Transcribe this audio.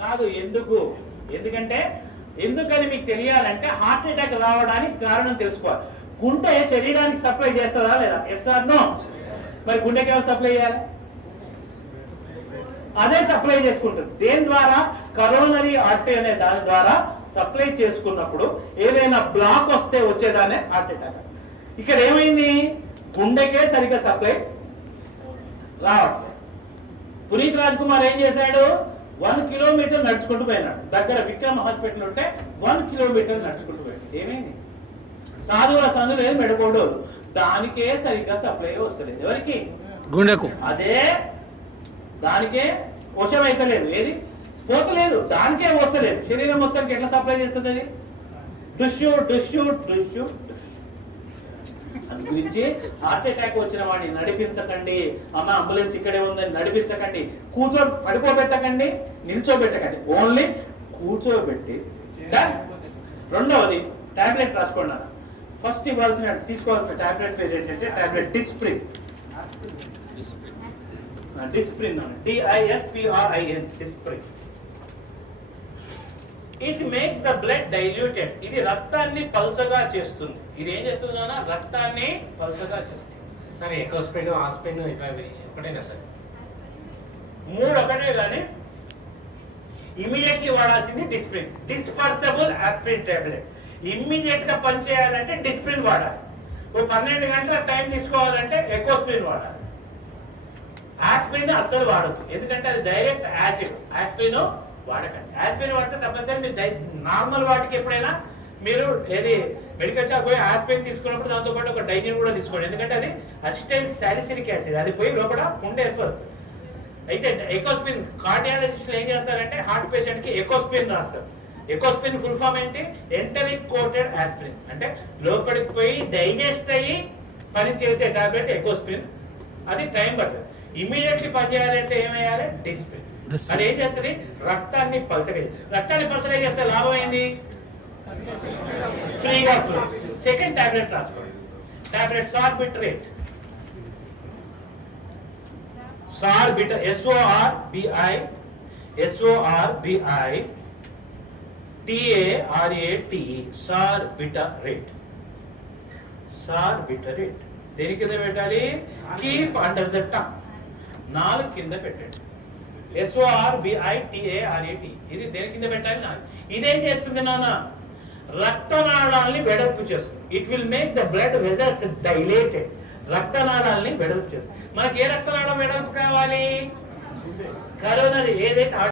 కాదు. ఎందుకు? ఎందుకంటే ఎందుకని మీకు తెలియాలంటే హార్ట్ అటాక్ రావడానికి కారణం తెలుసుకోవాలి. గుండె శరీరానికి సప్లై చేస్తుందా లేదా? Yes or no? మరి గుండెకి ఎవరు సప్లై చేయాలి? అదే సప్లై చేసుకుంటుంది. దేని ద్వారా? కరోనరీ ఆర్టరీ అనే దాని ద్వారా సప్లై చేసుకున్నప్పుడు ఏదైనా బ్లాక్ వస్తే వచ్చేదానే హార్ట్ అటాక్. ఇక్కడ ఏమైంది? గుండెకే సరిగ్గా సప్లై రావట్లేదు. పునీత్ రాజ్ కుమార్ ఏం చేశాడు? 1 కిలోమీటర్ నడుచుకుంటూ పోయినాడు. దగ్గర విక్రమ్ హాస్పిటల్ ఉంటే 1 కిలోమీటర్ నడుచుకుంటూ పోయాడు. ఏమైంది? కాదు ఆ సందు లేదు, మెడకోడు, దానికే సరిగ్గా సప్లై వస్తలేదు. ఎవరికి? గుండెకు. అదే దానికే వశం అయితే లేదు. ఏది పోతలేదు, దానికే వస్తలేదు. శరీరం మొత్తానికి ఎట్లా సప్లై చేస్తుంది అది? డుష్యూ డుష్యూ డుష్యూ. అందు గురించి హార్ట్ అటాక్ వచ్చిన వాడిని నడిపించకండి. అమ్మ అంబులెన్స్ ఇక్కడే ఉందని నడిపించకండి. పడుకోబెట్టకండి, నిల్చోబెట్టకండి. ఓన్లీ కూర్చోబెట్టి. రెండవది టాబ్లెట్ రాసుకోండి. ఫస్ట్ తీసుకోవాల్సిన టాబ్లెట్ పేరు ఏంటంటే tablet Disprin. Disprin, DISPRIN, Disprin. It makes the blood diluted. ఇది రక్తాన్ని పల్చగా చేస్తుంది. ఇది ఏం చేస్తుంది? రక్తాన్ని పల్చగా చేస్తుంది. సరే, ఎకోస్పిన్, ఆస్పిన్ ఒకటేనా సార్? 3 ఒకటే కానీ ఇమీడియట్లీ వాడాల్సింది Disprin. Dispersible aspirin tablet. Immediate గా పనిచేయాలంటే డిస్ప్రిన్ వాడాలి. 12 గంటల టైం తీసుకోవాలంటే ఎకోస్పిన్ వాడాలి. ఆస్పిరిన్ అస్సలు వాడద్దు, ఎందుకంటే అది డైరెక్ట్ యాసిడ్. ఆస్పిరిన్ వాడకండి. ఆస్పిరిన్ వాడితే తప్పనిసరి మీరు నార్మల్ వాటికి ఎప్పుడైనా మీరు ఏది మెడికల్ షాప్ పోయి ఆస్పిరిన్ తీసుకున్నప్పుడు దాంతో పాటు ఒక డైజిన్ కూడా తీసుకోండి. ఎందుకంటే అది అసిటైల్ సాలిసిలిక్ యాసిడ్, అది పోయి లోపల పుండె ఏర్పడుతుంది. అయితే ఎకోస్పిన్ కార్డియాలజిస్టులు ఏం చేస్తారంటే హార్ట్ పేషెంట్ కి ఎకోస్పిన్ రాస్తారు. ఎకోస్పిన్ ఫుల్ ఫామ్ ఏంటి? Enteric coated aspirin. అంటే లోపలికి పోయి డైజెస్ట్ అయ్యి పని చేసే టాబ్లెట్ ఎకోస్పిన్. అది టైం పడుతుంది. ఇమీడియట్లీ పని చేయాలంటే ఏమయ్యాలి? డిస్ప్రిన్. అది ఏం చేస్తుంది? రక్తాన్ని పల్చగా. రక్తాన్ని పల్చగా చేస్తే లాభం ఏంది? ఫ్రీగా ఫ్లో. సెకండ్ టాబ్లెట్ రాసుకోండి. టాబ్లెట్ సార్బిట్రేట్. సార్బిటర్, SORBITARATE, సార్బిటరేట్. సార్బిటరేట్ దేని కింద పెట్టాలి? Keep under the tongue. 4 కింద పెట్టండి. SORBITARAT ఇది దేని కింద పెట్టాలి? 4. ఇదేం చేస్తుంది నాన్న? రక్తనాళాల్ని వెడల్పు చేస్తుంది. It will make the blood vessels dilated. రక్తనాళాల్ని వెడల్పు చేస్తుంది. మనకి ఏ రక్తనాళం వెడల్పు కావాలి? కరోనరీ, ఏదైతే